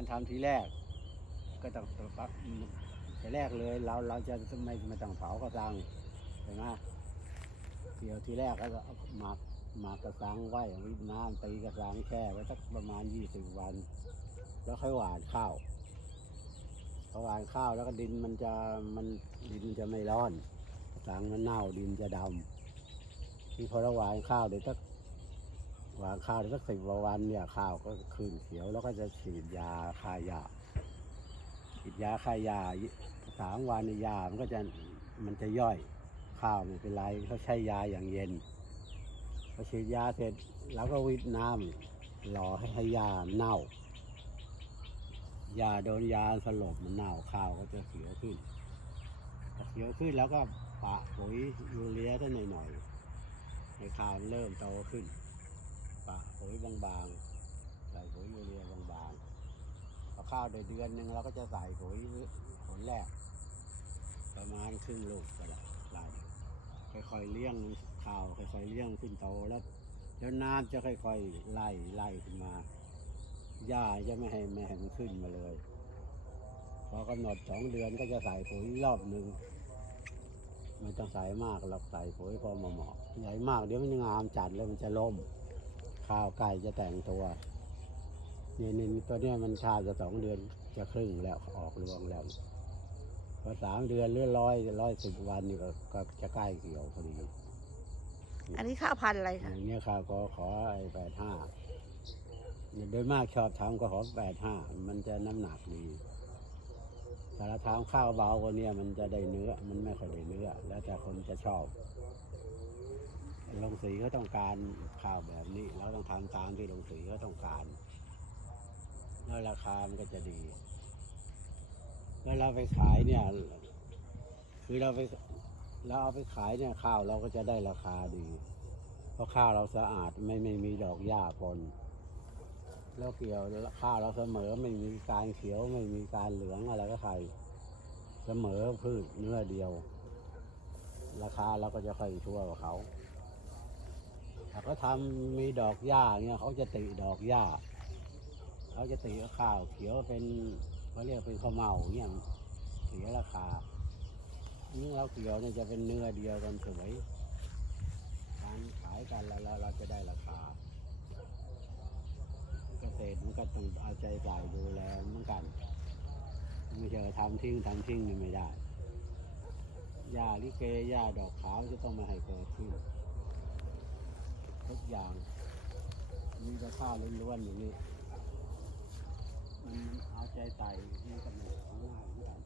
การทำทีแรก ก็ต้องปักทีแรกเลยเราเราจะไม่ไม่ต้องเผากระสังใช่ไหมเกี่ยวทีแรกก็หมักหมักกระสังไว้วิดน้ำตีกระสังแช่ไว้สักประมาณยี่สิบวัน แล้วค่อยหวานข้าวพอหวานข้าวแล้วก็ดินมันจะมันดินจะไม่ร้อนกระสังมันเน่าดินจะดำที่พอเราหวานข้าวเดี๋ยวสัก ว่านข้าวสักสิบกว่าวันเนี่ยข้าวก็ขึ้นเขียวแล้วก็จะฉีดยาฆ่ายาฉีดยาฆ่ายาสามวันยามันก็จะมันจะย่อยข้าวไม่เป็นไรเขาใช้ยาอย่างเย็นพอฉีดยาเสร็จเราก็วิดน้ำรอให้ให้ยาเน่ายาโดนยาสลบมันเน่าข้าวก็จะเขียวขึ้นพอเขียวขึ้นแล้วก็ปะปุ๋ยยูเรียได้หน่อยหน่อยๆให้ข้าวเริ่มโตขึ้น ปะปุ๋ยบางๆ ใส่ปุ๋ยยูเรียบางๆพอข้าวได้เดือนหนึ่งเราก็จะใส่ปุ๋ยผลแรก ประมาณครึ่งลูกก็ได้ไล่ค่อยๆเลี้ยงข้าวค่อยๆเลี้ยงขึ้นโตแล้วแล้วน้ำจะค่อยๆไล่ไล่ขึ้นมาหญ้าจะไม่ให้ไม่ให้มันขึ้นมาเลย พอกำหนดสองเดือนก็จะใส่ปุ๋ยรอบหนึ่งไม่ต้องใส่มากหรอกใส่ปุ๋ยพอเหมาะๆใหญ่มากเดี๋ยวมันจะงามจัดแล้วมันจะล่ม ข้าวไก่จะแต่งตัวนี่นี่ตัวเนี้ยมันชาจะสองเดือนจะครึ่งแล้วออกรวงแล้วพอสามเดือนหรือร้อยร้อยสิบวันนี่ก็ก็จะใกล้เกี่ยวพอดีอันนี้ข้าวพันธุ์อะไรอคะย่างเนี้ยข้าวก็ขอไอ้แปดห้าโดยมากชอบทำก็ขอแปดห้ามันจะน้ำหนักดีแต่ละทำข้าวเบากว่าเนี้มันจะได้เนื้อ มันไม่ค่อยได้เนื้อ แล้วแต่คนจะชอบ ลงสีเขาต้องการข้าวแบบนี้ เราต้องทำตามที่ลงสีเขาต้องการ แล้วราคามันก็จะดี แล้วเราไปขายเนี่ย คือเราไปเราเอาไปขายเนี่ยข้าวเราก็จะได้ราคาดี เพราะข้าวเราสะอาดไม่ไม่มีดอกหญ้าปนแล้วเกี่ยวข้าวเราเสมอไม่มีการเขียวไม่มีการเหลืองอะไรก็ใครเสมอพืชเนื้อเดียว ราคาเราก็จะค่อยชั่วกว่าเขา ถ้าเขาทำมีดอกหญ้าเนี่ยเขาจะติดอกหญ้าเขาจะตีข้าวเขียวเป็นเขาเรียกเป็นข้าวเมาเนี่ยเสียราคานี่เราเกี่ยวเนี่ยจะเป็นเนื้อเดียวกันสวยการขายกันแล้วเราจะได้ราคาเกษตรมันก็ต้องเอาใจใส่ดูแลเหมือนกันไม่ใช่ทำทิ้งทำทิ้งนี่ไม่ได้หญ้าลิเกหญ้าดอกขาวจะต้องมาให้เกิดขึ้น ทุกอย่าง มีแต่ข้าล้วนๆอย่างนี้ มันเอาใจใส่ที่กำเนิดของงานเหมือนกัน